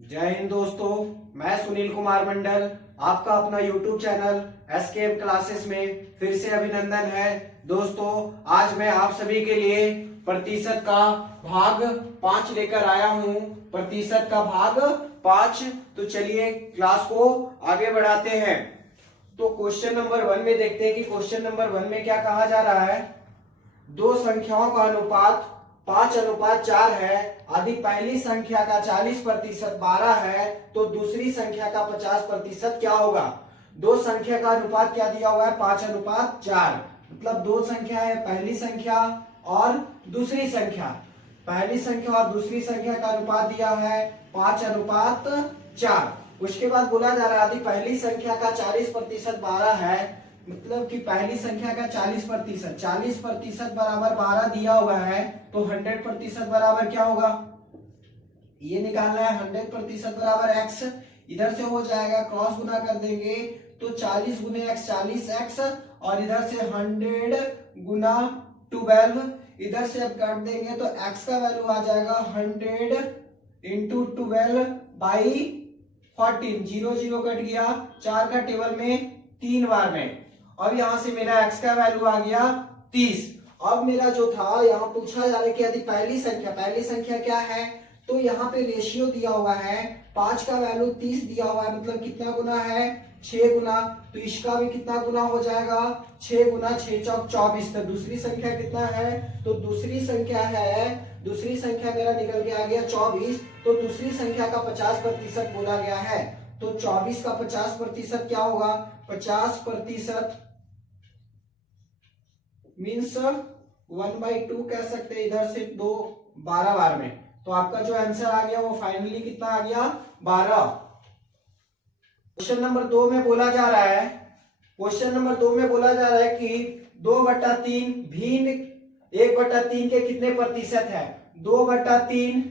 जय हिंद दोस्तों। मैं सुनील कुमार मंडल, आपका अपना YouTube चैनल एसकेएम क्लासेस में फिर से अभिनंदन है। दोस्तों, आज मैं आप सभी के लिए प्रतिशत का भाग 5 लेकर आया हूं। प्रतिशत का भाग 5। तो चलिए क्लास को आगे बढ़ाते हैं। तो क्वेश्चन नंबर 1 में देखते हैं कि क्वेश्चन नंबर 1 में क्या कहा जा रहा है। दो संख्याओं का अनुपात 5:4 है। यदि पहली संख्या का 40% 12 है तो दूसरी संख्या का 50% क्या होगा। दो संख्या का अनुपात क्या दिया हुआ है, 5:4। मतलब दो संख्या है, पहली संख्या और दूसरी संख्या। पहली संख्या और दूसरी संख्या का अनुपात दिया है 5:4। उसके बाद बोला जा रहा है यदि पहली संख्या का 40% 12 है, मतलब कि पहली संख्या का 40% बराबर 12 दिया हुआ है, तो 100% बराबर क्या होगा, ये निकालना है। 100% बराबर x, इधर से हो जाएगा क्रॉस गुना कर देंगे तो 40 गुने x 40x, और इधर से 100 गुना 12, इधर से अब काट देंगे तो x का वैल्यू आ जाएगा 100 इंटू 12 बाई 14। 0 0 कट गया, 4 का टेबल में 3 बार में। अब यहां से मेरा x का वैल्यू आ गया 30। अब मेरा जो था यहाँ पूछा जा रहा है कि यदि पहली संख्या क्या है, तो यहाँ पे रेशियो दिया हुआ है 5 का वैल्यू 30 दिया हुआ है, मतलब कितना गुना है, 6 गुना। तो इसका भी कितना गुना हो जाएगा, 6 गुना 6 चौक 24। तो दूसरी संख्या कितना है, तो दूसरी संख्या मेरा निकल के आ गया 24। तो दूसरी संख्या का 50% बोला गया है, तो 24 का 50% क्या होगा, 50% मीन्स 1/2 कह सकते हैं। इधर से 2 12 बार में, तो आपका जो आंसर आ गया वो फाइनली कितना आ गया, 12। क्वेश्चन नंबर 2 में बोला जा रहा है कि 2/3 भिन्न 1/3 के कितने प्रतिशत है। 2/3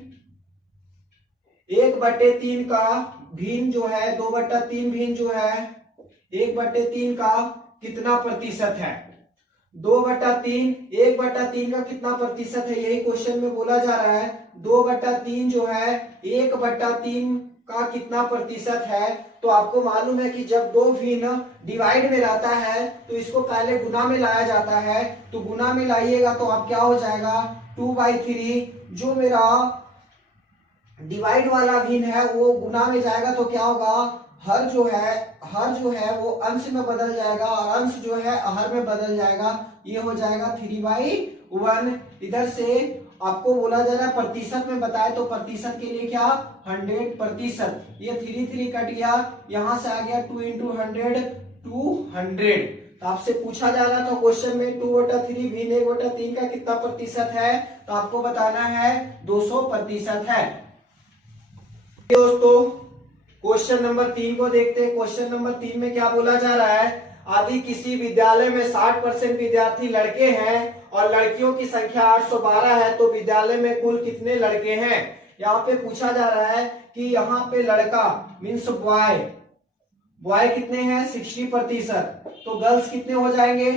1/3 का भिन्न जो है, 2/3 भिन्न जो है 1/3 का कितना प्रतिशत है। 2/3 1/3 का कितना प्रतिशत है, यही क्वेश्चन में बोला जा रहा है। 2/3 जो है 1/3 का कितना प्रतिशत है। तो आपको मालूम है कि जब दो भिन्न डिवाइड में रहता है तो इसको पहले गुना में लाया जाता है। तो गुना में लाइएगा तो आप क्या हो जाएगा, 2/3। जो मेरा डिवाइड वाला भिन्न है वो गुना में जाएगा तो क्या होगा, हर जो है वो अंश में बदल जाएगा और अंश जो है हर में बदल जाएगा। ये हो जाएगा 3/1। इधर से आपको बोला जा रहा है प्रतिशत में बताए, तो प्रतिशत के लिए क्या, 100%। ये 3 कट गया, यहां से आ गया 2 इंटू 100 200। तो आपसे पूछा जा रहा था क्वेश्चन में 2/3 भिन्न 1/3 का कितना प्रतिशत है, तो आपको बताना है 200% है। दोस्तों, क्वेश्चन नंबर 3 को देखते हैं। क्वेश्चन नंबर 3 में क्या बोला जा रहा है, यदि किसी विद्यालय में 60% विद्यार्थी लड़के हैं और लड़कियों की संख्या 812 है, तो विद्यालय में कुल कितने लड़के हैं। यहाँ पे पूछा जा रहा है कि यहाँ पे लड़का मीन्स बॉय कितने हैं, 60%। तो गर्ल्स कितने हो जाएंगे,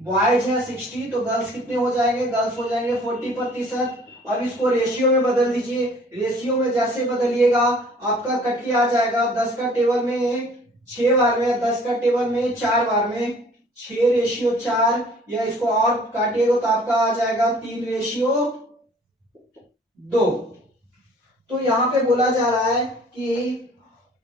बॉयज है 60, तो गर्ल्स कितने हो जाएंगे, गर्ल्स हो जाएंगे 40%। अब इसको रेशियो में बदल दीजिए। रेशियो में जैसे बदलिएगा आपका कट के आ जाएगा 10 का टेबल में 6 बार में, 10 का टेबल में 4 बार में, 6/4। या इसको और काटिएगा तो आपका आ जाएगा 3/2। तो यहाँ पे बोला जा रहा है कि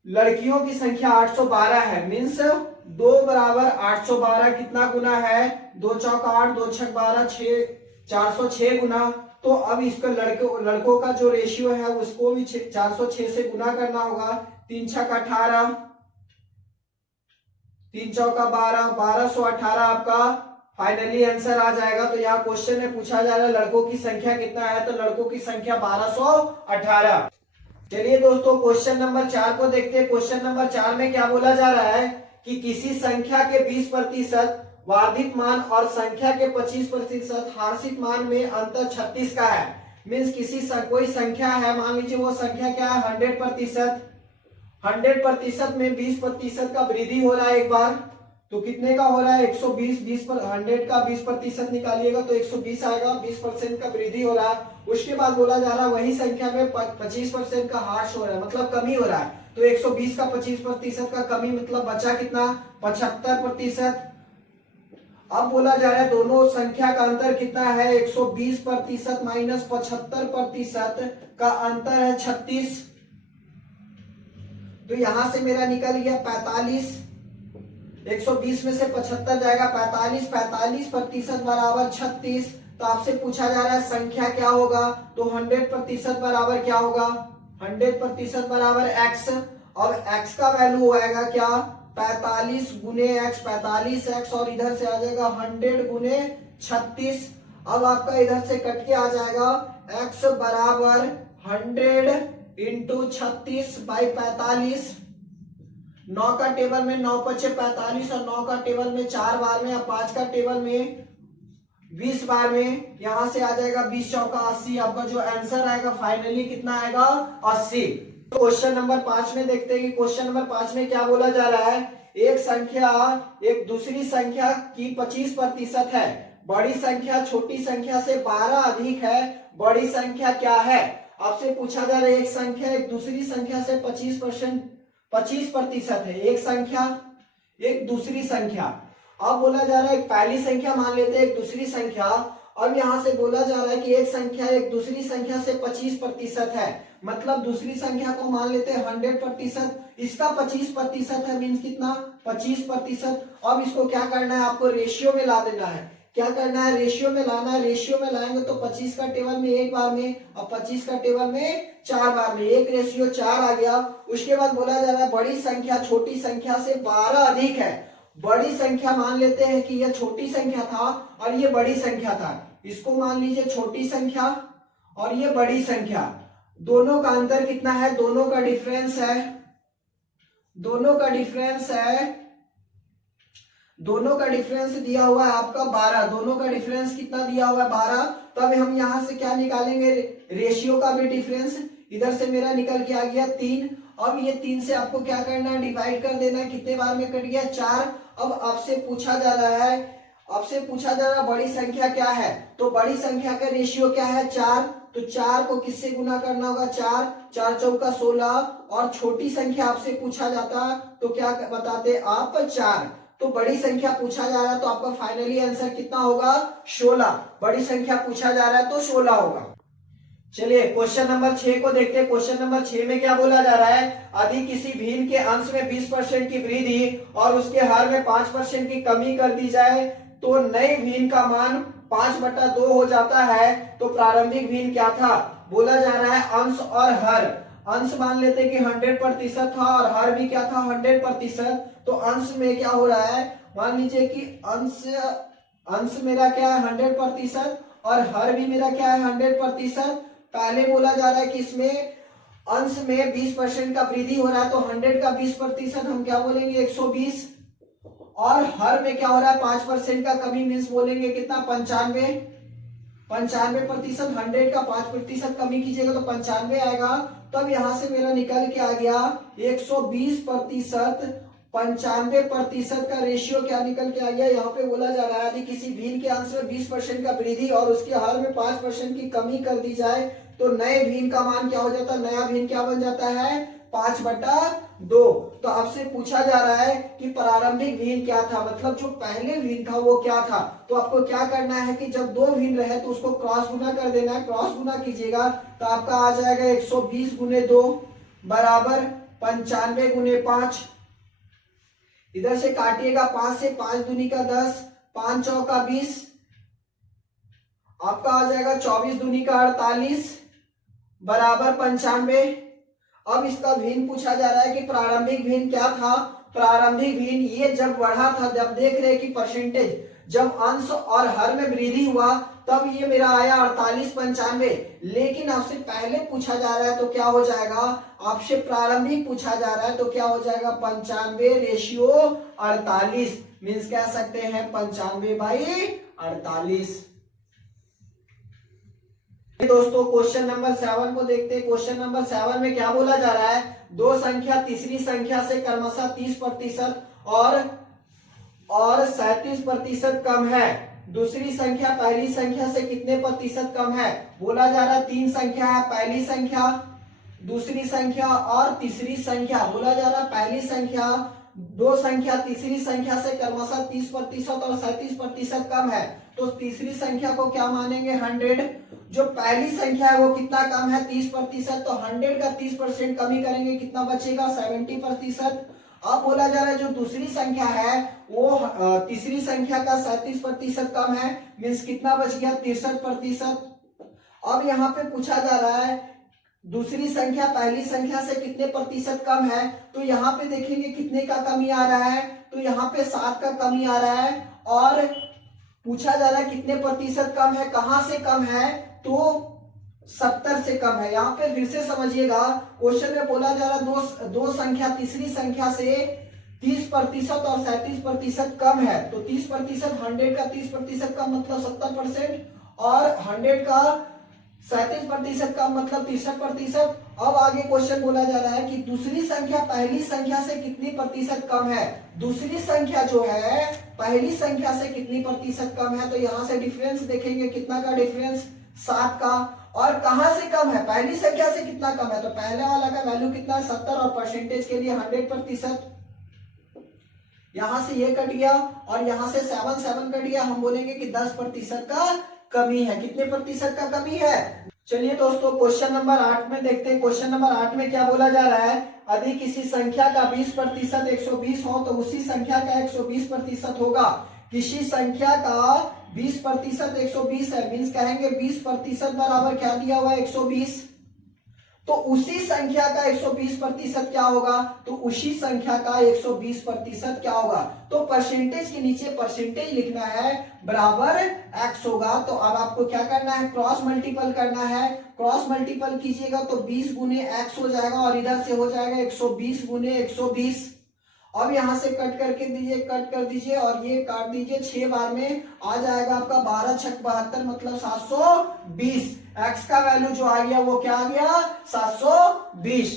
लड़कियों की संख्या 812 है, मीन्स 2 बराबर 812 कितना गुना है, 2 चौक 8 2 छक 12 6 406 गुना। तो अब इसका लड़कों का जो रेशियो है उसको भी 406 से गुना करना होगा। 3 छक 18 3 चौका 12 1218 आपका फाइनली आंसर आ जाएगा। तो यहाँ क्वेश्चन में पूछा जा रहा है लड़कों की संख्या कितना है, तो लड़कों की संख्या 1218। चलिए दोस्तों, क्वेश्चन नंबर 4 को देखते हैं। क्वेश्चन नंबर 4 में क्या बोला जा रहा है कि किसी संख्या के 20% वर्धित मान और संख्या के 25% हार्षित मान में अंतर 36 का है। मीन्स कोई संख्या है, मान लीजिए वो संख्या क्या है, 100%। 100% में 20% का वृद्धि हो रहा है एक बार, तो कितने का हो रहा है 120, 20 पर 100 का 20% निकालिएगा तो 120 आएगा, 20% का वृद्धि हो रहा है। उसके बाद बोला जा रहा है वही संख्या में 25% का ह्रास हो रहा है, मतलब कमी हो रहा है। तो 120 का 25% का कमी मतलब बचा कितना 75%। अब बोला जा रहा है दोनों संख्या का अंतर कितना है 120% माइनस 75% का अंतर है 36। तो यहां से मेरा निकल गया 45, 120 में से 75 जाएगा 45, 45% बराबर 36। तो आपसे पूछा जा रहा है संख्या क्या होगा, तो 100% बराबर क्या होगा, 100% बराबर x। और x का वैल्यू आएगा क्या 45 गुने x, 45x, और इधर से आ जाएगा 100 गुने 36। अब आपका इधर से कट के आ जाएगा x बराबर 100 इंटू 36 बाई 45। 9 का टेबल में 9 पचे 45 और 9 का टेबल में 4 बार में, या 5 का टेबल में 20 बार में, यहां से आ जाएगा 20 चौका 80। आपका जो आंसर आएगा फाइनली कितना आएगा 80। तो क्वेश्चन नंबर 5 में देखते हैं कि क्वेश्चन नंबर 5 में क्या बोला जा रहा है। एक संख्या एक दूसरी संख्या की 25% है, बड़ी संख्या छोटी संख्या से 12 अधिक है, बड़ी संख्या क्या है। आपसे पूछा जा रहा है एक संख्या एक दूसरी संख्या से 25% है, एक संख्या एक दूसरी संख्या। अब बोला जा रहा है एक पहली संख्या मान लेते हैं एक दूसरी संख्या। अब यहां से बोला जा रहा है कि एक संख्या एक दूसरी संख्या से 25% है, मतलब दूसरी संख्या को मान लेते हैं 100%, इसका 25% है, मीन्स कितना 25%। अब इसको क्या करना है, आपको रेशियो में ला देना है। क्या करना है, रेशियो में लाना है। रेशियो में लाएंगे तो 25 का टेबल में 1 बार में और 25 का टेबल में 4 बार में, 1:4 आ गया। उसके बाद बोला जा रहा है बड़ी संख्या छोटी संख्या से 12 अधिक है। बड़ी संख्या मान लेते हैं कि यह छोटी संख्या था और ये बड़ी संख्या था, इसको मान लीजिए छोटी संख्या और ये बड़ी संख्या। दोनों का अंतर कितना है, दोनों का डिफरेंस है, दोनों का डिफरेंस है, दोनों का डिफरेंस दिया हुआ है आपका 12। दोनों का डिफरेंस कितना दिया हुआ है 12। तब हम यहां से क्या निकालेंगे, रेशियो का भी डिफरेंस। इधर से मेरा निकल के आ गया 3। अब ये 3 से आपको क्या करना है, डिवाइड कर देना है। कितने बार में कट गया 4। अब आपसे पूछा जा रहा है, आपसे पूछा जा रहा है बड़ी संख्या क्या है, तो बड़ी संख्या का रेशियो क्या है 4। तो 4 को किससे गुना करना होगा, 4, 4 चौका 16। और छोटी संख्या आपसे पूछा जाता तो क्या बताते आप 4। तो बड़ी संख्या पूछा जा रहा है तो आपका फाइनली आंसर कितना होगा 16। बड़ी संख्या पूछा जा रहा है तो 16 होगा। चलिए क्वेश्चन नंबर 6 को देखते हैं। क्वेश्चन नंबर 6 में क्या बोला जा रहा है, यदि किसी भिन्न के अंश में 20% की वृद्धि और उसके हर में 5% की कमी कर दी जाए तो नए भिन्न का मान 5/2 हो जाता है, तो प्रारंभिक भिन्न क्या था। बोला जा रहा है अंश और हर। अंश मान लेते कि 100% था और हर भी क्या था 100%। तो अंश में क्या हो रहा है, मान लीजिए कि अंश मेरा क्या है 100% और हर भी मेरा क्या है 100%। पहले बोला जा रहा है कि इसमें अंश में 20% का वृद्धि हो रहा है, तो 100 का 20% हम क्या बोलेंगे 120। और हर में क्या हो रहा है 5% का कमी, मीन्स बोलेंगे कितना 95%। 100 का 5% कमी कीजिएगा तो 95 आएगा। तब यहां से मेरा निकल के आ गया 120%, 95% का रेशियो क्या निकल के आ गया। यहाँ पे बोला जा रहा है यदि किसी भिन्न के अंश में 20% का वृद्धि और उसके हर में 5% की कमी कर दी जाए तो नए भिन्न का मान क्या हो जाता है, नया भिन्न क्या बन जाता है 5/2। तो आपसे पूछा जा रहा है कि प्रारंभिक भिन्न क्या था, मतलब जो पहले भिन्न था वो क्या था। तो आपको क्या करना है कि जब दो भिन्न रहे तो उसको क्रॉस गुना कर देना है। क्रॉस गुना कीजिएगा तो आपका आ जाएगा 120 गुने 2 बराबर 95 गुने 5। इधर से काटिएगा 5 से, 5 दूनी का 10, 5 चौका 20, आपका आ जाएगा 24 दूनी का 48 बराबर 95। अब इसका भिन्न पूछा जा रहा है कि प्रारंभिक भिन्न क्या था। प्रारंभिक भिन्न ये जब बढ़ा था, जब देख रहे हैं कि परसेंटेज जब अंश और हर में वृद्धि हुआ तब ये मेरा आया 48, 95। लेकिन आपसे पहले पूछा जा रहा है तो क्या हो जाएगा, आपसे प्रारंभिक पूछा जा रहा है तो क्या हो जाएगा 95 रेशियो 48, मीन्स कह सकते हैं 95/48। दोस्तों क्वेश्चन नंबर 7 को देखते हैं। क्वेश्चन नंबर 7 में क्या बोला जा रहा है, दो संख्या तीसरी संख्या से क्रमशः 30% और 37% कम है। दूसरी संख्या पहली संख्या से कितने प्रतिशत कम है? बोला जा रहा है 3 संख्या है, पहली संख्या, दूसरी संख्या और तीसरी संख्या। बोला जा रहा है पहली संख्या, 2 संख्या तीसरी संख्या से क्रमशः 30% और 37% कम है, तो तीसरी संख्या को क्या मानेंगे? 100। जो पहली संख्या है वो कितना कम है? 30%, तो 100 का 30% कमी करेंगे, कितना बचेगा? 70%। अब बोला जा रहा है जो दूसरी संख्या है वो तीसरी संख्या का 37% कम है, मीन्स कितना बच गया? 63%। अब यहाँ पे पूछा जा रहा है दूसरी संख्या पहली संख्या से कितने प्रतिशत कम है, तो यहाँ पे देखेंगे कितने का कमी आ रहा है, तो यहाँ पे 7 का कमी आ रहा है। और पूछा जा रहा है कितने प्रतिशत कम है, कहां से कम है? तो 70 से कम है। यहाँ पे फिर से समझिएगा, क्वेश्चन में बोला जा रहा है दो संख्या तीसरी संख्या से 30% और 37% कम है, तो 30%, 100 का 30% कम मतलब 70%, और 100 का 37% कम मतलब 63%। अब आगे क्वेश्चन बोला जा रहा है कि दूसरी संख्या पहली संख्या से कितनी प्रतिशत कम है? दूसरी संख्या जो है पहली संख्या से कितनी प्रतिशत कम है, तो यहां से डिफरेंस देखेंगे, कितना का डिफरेंस? 7 का। और कहां से कम है? पहली संख्या से कितना कम है, तो पहले वाला का वैल्यू कितना है? 70, और परसेंटेज के लिए 100%। यहां से ये कट गया और यहां से 7 कट गया, हम बोलेंगे कि 10% का कमी है। कितने प्रतिशत का कमी है? चलिए दोस्तों क्वेश्चन नंबर 8 में देखते हैं। क्वेश्चन नंबर 8 में क्या बोला जा रहा है? यदि किसी संख्या का 20% 120 हो तो उसी संख्या का 120% होगा। किसी संख्या का 20% 120 है, मीन्स कहेंगे 20% बराबर क्या दिया हुआ है? 120। तो उसी संख्या का 120% क्या होगा? तो उसी संख्या का 120% क्या होगा? तो परसेंटेज के नीचे परसेंटेज लिखना है, बराबर x होगा। तो अब आपको क्या करना है? क्रॉस मल्टीपल करना है। क्रॉस मल्टीपल कीजिएगा तो 20 गुने x हो जाएगा, और इधर से हो जाएगा 120 गुने 120। अब यहां से कट करके दीजिए, कट कर दीजिए और ये काट दीजिए, 6 बार में आ जाएगा आपका 12 छक 72 मतलब 720। x का वैल्यू जो आ गया वो क्या आ गया? 720।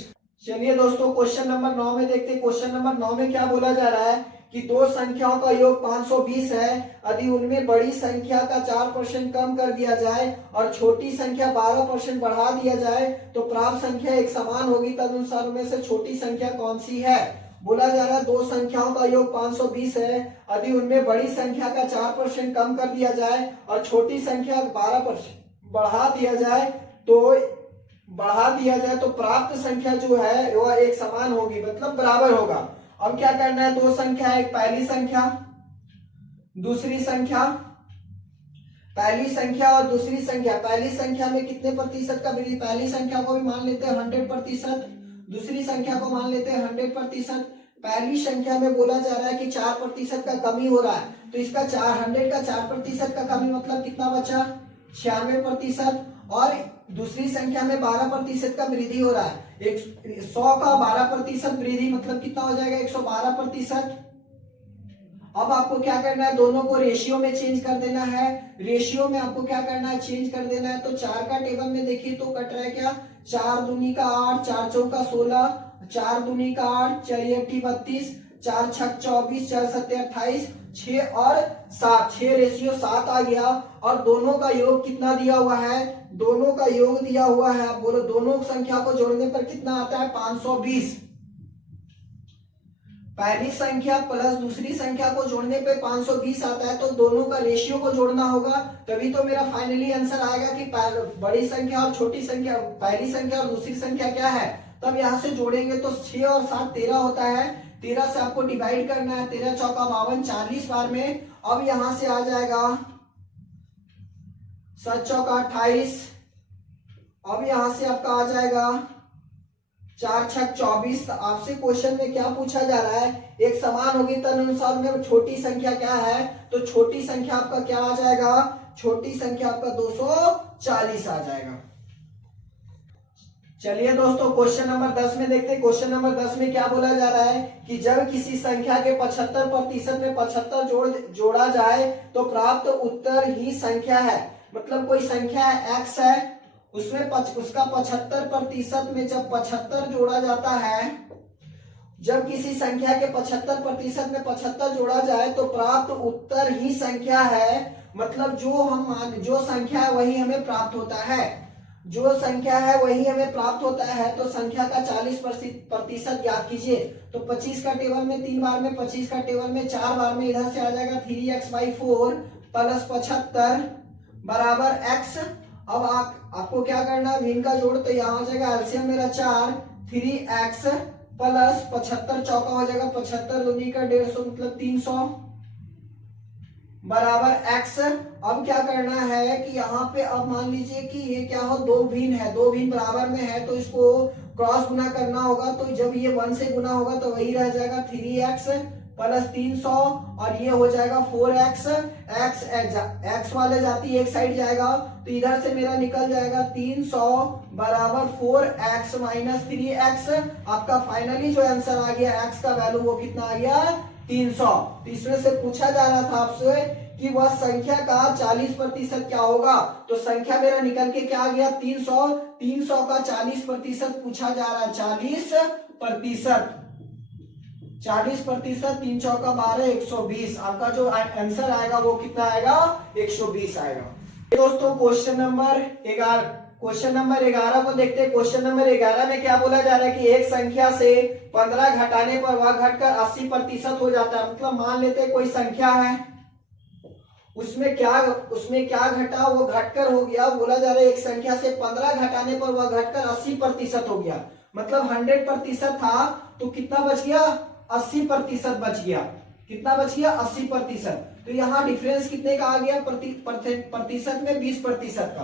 चलिए दोस्तों क्वेश्चन नंबर 9 में देखते हैं। क्वेश्चन नंबर 9 में क्या बोला जा रहा है कि दो संख्याओं का योग 520 है, यदि उनमें बड़ी संख्या का 4% कम कर दिया जाए और छोटी संख्या 12% बढ़ा दिया जाए तो प्राप्त संख्या एक समान होगी, तदनुसार में से छोटी संख्या कौन सी है? बोला जा रहा है दो संख्याओं का योग 520 है, यदि उनमें बड़ी संख्या का 4% कम कर दिया जाए और छोटी संख्या 12% बढ़ा दिया जाए तो प्राप्त संख्या जो है वह एक समान होगी, मतलब बराबर होगा। अब क्या करना है? दो संख्या, एक पहली संख्या दूसरी संख्या, पहली संख्या और दूसरी संख्या। पहली संख्या में कितने प्रतिशत का वृद्धि? पहली संख्या को भी मान लेते हैं 100%, दूसरी संख्या को मान लेते हैं 100%। पहली संख्या में बोला जा रहा है कि 4% का कमी हो रहा है, तो इसका 100 का 4% का कमी मतलब कितना बचा? 96%। और दूसरी संख्या में 12% का वृद्धि हो रहा है, 100 का 12% वृद्धि मतलब कितना हो जाएगा? 112%। अब आपको क्या करना है? दोनों को रेशियो में चेंज कर देना है। रेशियो में आपको क्या करना है? चेंज कर देना है। तो 4 का टेबल में देखिए तो कट रहा है क्या? 4 दूनी का 8, 4 चौका 16, 4 दूनी का 8, 4 अट्ठी 32, 4 छक 24, 4 सत्ते 28, 6 और 7, 6 रेशियो 7 आ गया। और दोनों का योग कितना दिया हुआ है? दोनों का योग दिया हुआ है, आप बोलो दोनों संख्या को जोड़ने पर कितना आता है? 520। पहली संख्या प्लस दूसरी संख्या को जोड़ने पे 520 आता है, तो दोनों का रेशियो को जोड़ना होगा, तभी तो मेरा फाइनली आंसर आएगा कि बड़ी संख्या और छोटी संख्या, पहली संख्या और दूसरी संख्या क्या है। तब यहां से जोड़ेंगे तो 6 और 7 13 होता है, 13 से आपको डिवाइड करना है, 13 चौका 52, 40 बार में। अब यहां से आ जाएगा 7 चौका 28, अब यहां से आपका आ जाएगा 4 छक 24। आपसे क्वेश्चन में क्या पूछा जा रहा है? एक समान होगी तदनुसार में छोटी संख्या क्या है? तो छोटी संख्या आपका क्या आ जाएगा? छोटी संख्या आपका 240 आ जाएगा। चलिए दोस्तों क्वेश्चन नंबर 10 में देखते हैं। क्वेश्चन नंबर 10 में क्या बोला जा रहा है कि जब किसी संख्या के 75% में 75 जोड़ा जाए तो प्राप्त उत्तर ही संख्या है। मतलब कोई संख्या x है, उसमें उसका 75% में जब 75 जोड़ा जाता है, जब किसी संख्या के 75% में 75 जोड़ा जाए तो प्राप्त उत्तर ही संख्या है, मतलब जो संख्या है वही हमें प्राप्त होता है, जो संख्या है वही हमें प्राप्त होता है। तो संख्या का 40% ज्ञात कीजिए। तो 25 का टेबल में 3 बार में, 25 का टेबल में 4 बार में, इधर से आ जाएगा 3x/4 प्लस 75 बराबर x। अब आपको क्या करना है, भिन्न का जोड़, तो यहाँ हो जाएगा एलसीएम मेरा 4, 3x प्लस 75 चौका हो जाएगा 75 दूनी का 150 मतलब 300 बराबर x। अब क्या करना है कि यहाँ पे अब मान लीजिए कि ये क्या हो, दो भिन्न है, दो भिन्न बराबर में है तो इसको क्रॉस गुना करना होगा। तो जब ये 1 से गुना होगा तो वही रह जाएगा 3x प्लस 300 और ये हो जाएगा 4x। x वाले जाती एक साइड जाएगा तो इधर से मेरा निकल जाएगा 300 बराबर 4x माइनस 3x। आपका फाइनली जो आंसर आ गया x का वैल्यू वो कितना आ गया, 300। तो इसमें से पूछा जा रहा था आपसे कि वह संख्या का 40% क्या होगा। तो संख्या मेरा निकल के क्या आ गया, 300। 300 का 40% पूछा जा रहा है, 40%। 40%, 3 चौका 12, 120। आपका जो आंसर आएगा वो कितना आएगा, 120 आएगा। दोस्तों क्वेश्चन नंबर 11 को देखते हैं। क्वेश्चन नंबर 11 में क्या बोला जा रहा है कि एक संख्या से 15 घटाने पर वह घटकर 80% हो जाता है। मतलब मान लेते हैं कोई संख्या है, उसमें क्या घटा, वो घटकर हो गया। बोला जा रहा है एक संख्या से 15 घटाने पर वह घटकर 80% हो गया। मतलब 100% था तो कितना बच गया, 80% बच गया। कितना बच गया, 80%। तो यहाँ डिफरेंस कितने का आ गया, प्रतिशत में 20% का।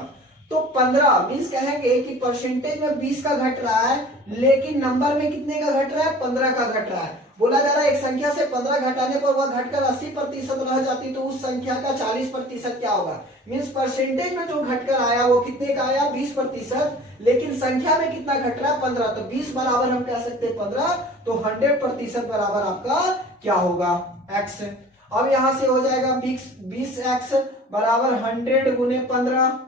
तो 15 मीन्स कहेंगे कि परसेंटेज में 20 का घट रहा है, लेकिन नंबर में कितने का घट रहा है, 15 का घट रहा है। बोला जा रहा है एक संख्या से 15 घटाने पर वह घटकर 80% रह जाती तो उस संख्या का 40% क्या होगा। मीन्स परसेंटेज में जो घटकर आया वो कितने का आया, 20%, लेकिन संख्या में कितना घट रहा है, 15। तो 20 बराबर हम कह सकते हैं 15। तो 100% बराबर आपका क्या होगा, x। अब यहां से हो जाएगा 20x बराबर 100 गुने 15।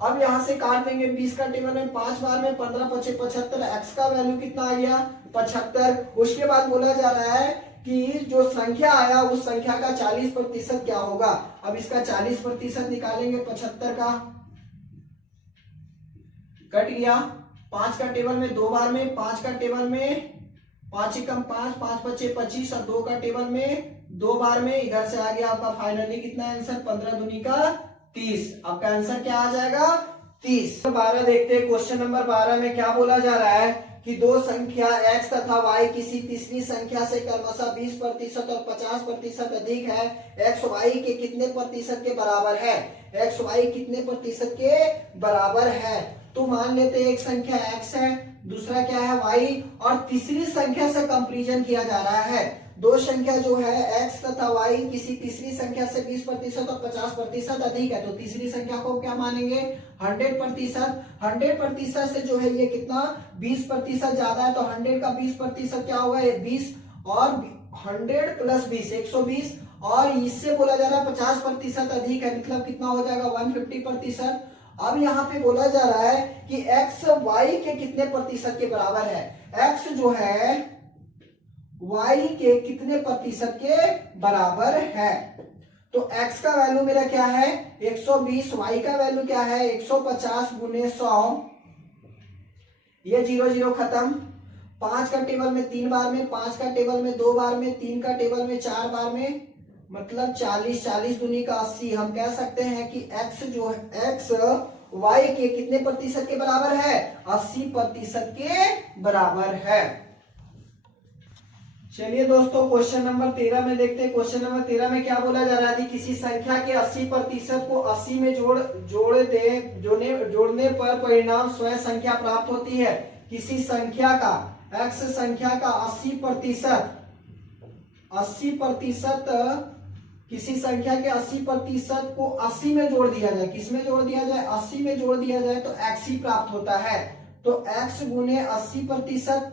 अब यहां से काट देंगे, 20 का टेबल में 5 बार में 15 5 75, x का वैल्यू कितना आ गया, 75। उसके बाद बोला जा रहा है कि जो संख्या आया उस संख्या का 40% क्या होगा। अब इसका 40% निकालेंगे, 75 का कट गया, 5 का टेबल में 2 बार में, 5 का टेबल में 5 एकम 5, 5 5 25 और 2 का टेबल में 2 बार में। इधर से आ गया आपका फाइनली कितना आंसर, 15 दूनी का 30। आपका आंसर क्या आ जाएगा, 30। 12 देखते हैं। क्वेश्चन नंबर 12 में क्या बोला जा रहा है कि दो संख्या x तथा y किसी तीसरी संख्या से क्रमशः 20% और 50% अधिक है। x y के कितने प्रतिशत के बराबर है, x y कितने प्रतिशत के बराबर है। तो मान लेते हैं एक संख्या x है, दूसरा क्या है y, और तीसरी संख्या से कंपैरिजन किया जा रहा है। दो संख्या जो है x तथा y किसी तीसरी संख्या से 20% और 50% अधिक है। तो तीसरी संख्या को क्या मानेंगे, 100%। 100% से जो है ये कितना, 20% ज्यादा है। तो 100 का 20% क्या होगा, ये 20 और 100 प्लस 20 120। और इससे बोला जा रहा है 50% अधिक है, मतलब कितना हो जाएगा, 150%। अब यहाँ पे बोला जा रहा है कि x y के कितने प्रतिशत के बराबर है। x जो है y के कितने प्रतिशत के बराबर है। तो x का वैल्यू मेरा क्या है, 120। y का वैल्यू क्या है, 150 गुने 100। ये 0 0 खत्म। 5 का टेबल में 3 बार में, 5 का टेबल में 2 बार में, 3 का टेबल में 4 बार में, मतलब 40। 40 दूनी का 80। हम कह सकते हैं कि x जो है, x y के कितने प्रतिशत के बराबर है, 80% के बराबर है। चलिए दोस्तों क्वेश्चन नंबर 13 में देखते हैं। क्वेश्चन नंबर 13 में क्या बोला जा रहा है, किसी संख्या के 80% को 80 में जोड़ने पर परिणाम स्वयं संख्या प्राप्त होती है। किसी संख्या का x संख्या का 80% किसी संख्या के 80% को 80 में जोड़ दिया जाए। किसमें जोड़ दिया जाए, 80 में जोड़ दिया जाए तो x ही प्राप्त होता है। तो x गुने 80%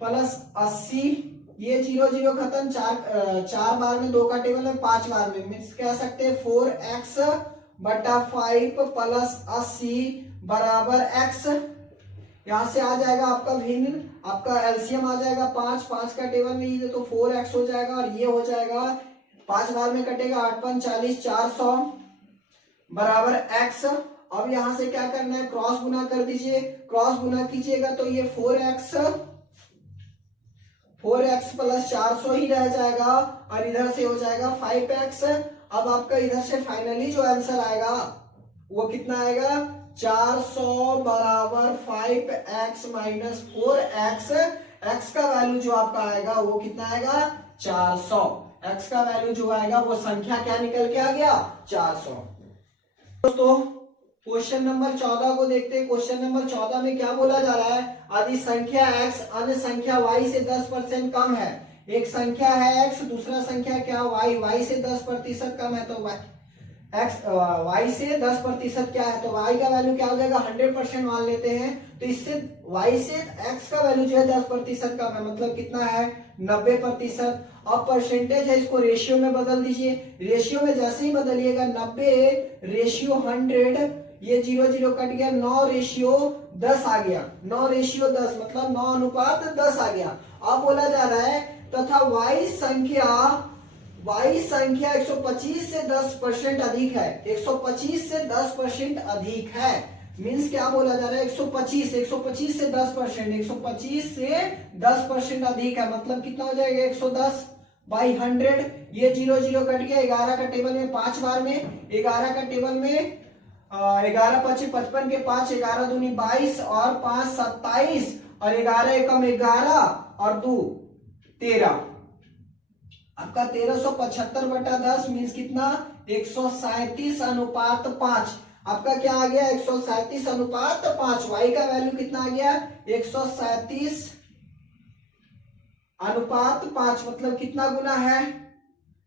प्लस 80। ये 0 0 खत्म। 4 बार में, 2 का टेबल में 5 बार में, मीन्स कह सकते हैं 4x/5 प्लस 80 बराबर x। यहाँ से आ जाएगा आपका भिन्न, आपका एलसीएम आ जाएगा 5, 5 का टेबल में ये तो 4x हो जाएगा और ये हो जाएगा 5 बार में कटेगा 8 5 40, 400 बराबर x। अब यहाँ से क्या करना है, क्रॉस गुना कर दीजिए, क्रॉस गुना कीजिएगा तो ये 4x प्लस 400 ही रह जाएगा और इधर से हो जाएगा 5x। अब आपका इधर से फाइनली जो आंसर आएगा वो कितना आएगा, 400 बराबर 5x माइनस 4x। x का वैल्यू जो आपका आएगा वो कितना आएगा, 400। x का वैल्यू जो आएगा वो संख्या क्या निकल के आ गया, 400। दोस्तों क्वेश्चन नंबर 14 को देखते हैं। क्वेश्चन नंबर 14 में क्या बोला जा रहा है, यदि संख्या x अन्य संख्या y से 10% कम है। एक संख्या है x, दूसरा संख्या क्या y से 10% कम है, तो y से 10% क्या है, तो y का वैल्यू क्या हो जाएगा, 100% मान लेते हैं। तो इससे y से x का वैल्यू जो है 10% कम है, मतलब कितना है, 90%। अब परसेंटेज है, इसको रेशियो में बदल दीजिए। रेशियो में जैसे ही बदलिएगा 90 रेशियो 100, ये 0 0 कट गया, 9 रेशियो 10 आ गया, 9 रेशियो 10 मतलब 9 अनुपात 10 आ गया। अब बोला जा रहा है तथा y संख्या 125 से 10% अधिक है, 125 से 10% अधिक है। मींस क्या बोला जा रहा है, 125 से 10%, 125 से 10% अधिक है, मतलब कितना हो जाएगा, 110 बाई 100। ये 0 0 कट गया, 11 का टेबल में 5 बार में, 11 का टेबल में 11 25 55 के 5, 11 दूनी 22 और 5 27 और 11 एकम 11 और 2 13। आपका 1375 बटा 10 मीन्स कितना, 137 अनुपात 5। आपका क्या आ गया, 137 अनुपात 5। y का वैल्यू कितना आ गया, 137 अनुपात 5, मतलब कितना गुना है,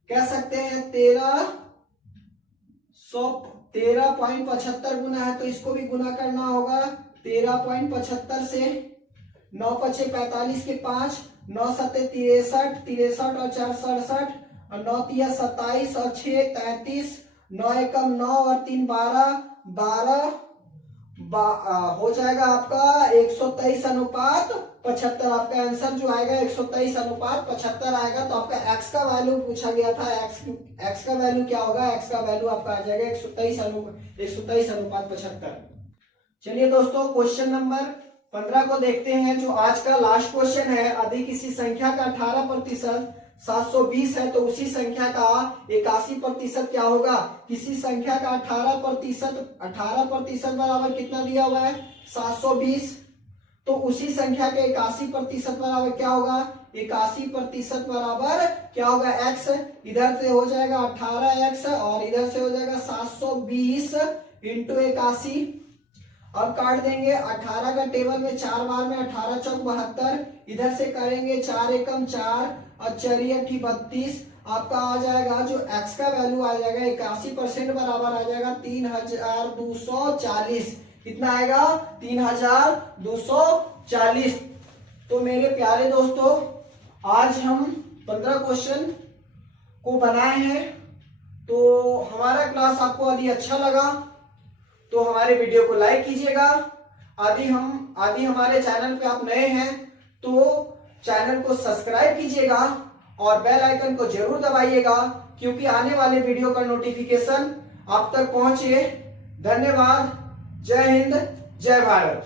कह सकते हैं 13.75 गुना है। तो इसको भी गुना करना होगा 13.75 से। 9 5 45 के 5, 9 7 63, 63 और 4 67 और 9 3 27 और 6 33, 9 एकम 9 और 3 12 12 हो जाएगा आपका 123 अनुपात 75। आपका आंसर जो आएगा 123 अनुपात 75 आएगा। तो आपका x का वैल्यू पूछा गया था, x का वैल्यू क्या होगा, x का वैल्यू आपका आ जाएगा 123 अनुपात 75। चलिए दोस्तों क्वेश्चन नंबर 15 को देखते हैं, जो आज का लास्ट क्वेश्चन है। यदि किसी संख्या का 18% 720 है तो उसी संख्या का 81% क्या होगा। किसी संख्या का 18% बराबर कितना दिया हुआ है, 720, तो उसी संख्या के 81% बराबर क्या होगा, 81% बराबर क्या होगा, x। इधर से हो जाएगा 18x और इधर से हो जाएगा 720 इंटू 81। अब काट देंगे, 18 का टेबल में 4 बार में 18 चौक 72, इधर से करेंगे 4 एकम 4 और 4 अठी 32। आपका आ जाएगा जो x का वैल्यू आ जाएगा 81% बराबर आ जाएगा 3240। कितना आएगा, 3240। तो मेरे प्यारे दोस्तों आज हम 15 क्वेश्चन को बनाए हैं। तो हमारा क्लास आपको यदि अच्छा लगा तो हमारे वीडियो को लाइक कीजिएगा। यदि हमारे चैनल पे आप नए हैं तो चैनल को सब्सक्राइब कीजिएगा और बेल आइकन को जरूर दबाइएगा, क्योंकि आने वाले वीडियो का नोटिफिकेशन आप तक पहुंचे। धन्यवाद। जय हिंद, जय भारत।